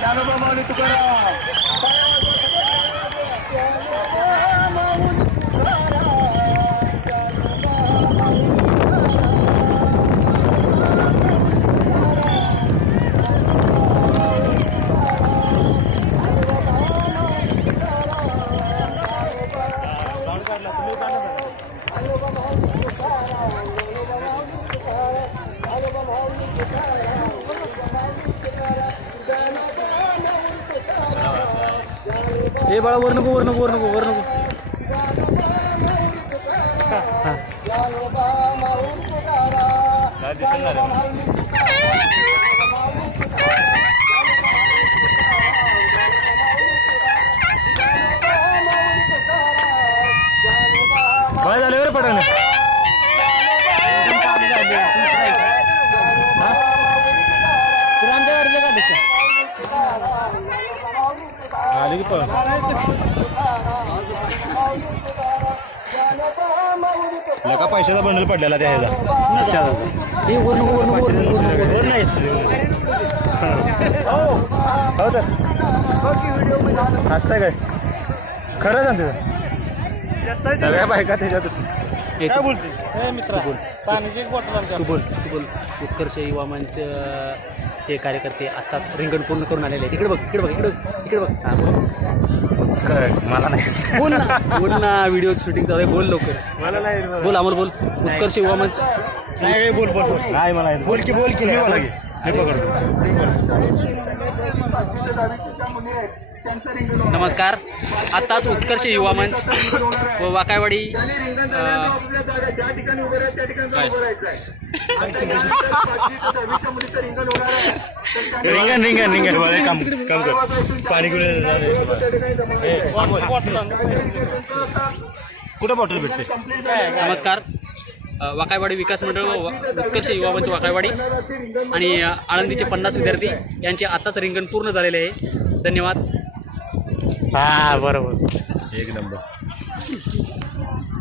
ज्ञानोबा माऊली तुकाराम हे बाळा वर नको वर नको वर नको वर नको काय झालं रे पडलं आली की पळ लका पैशाचा बंडल पडलेला त्या ह्याचा हे वर नको वर नको वर नको वर नाही हो तर हसताय काय खरं सांगते सगळ्या बायका त्याच्यातच काय बोलते मित्र बोल पाण्याची तू बोल उत्कर्ष युवा मंचचे कार्यकर्ते आताच रिंगण पूर्ण करून आलेले आहेत. इकडे बघ इकडे बघ इकडे इकडे बघ हा, बोल. मला नाही बोल ना व्हिडिओ शूटिंग चालू आहे बोल लवकर मला नाही बोल अमोल बोल उत्कर्ष युवा मंच नाही बोल बोल बोल नाही मला बोल की नाही मला घे हे पकडतो नमस्कार आत्ताच उत्कर्ष युवा मंच व वाकायवाडी रिंगण काम कर पाणी कुठं बॉटल भेटते नमस्कार वाकायवाडी विकास मंडळ व उत्कर्ष युवा मंच वाकायवाडी आणि आळंदीचे 50 विद्यार्थी यांचे आत्ताच रिंगण पूर्ण झालेले आहे. धन्यवाद. हा बरोबर एक नंबर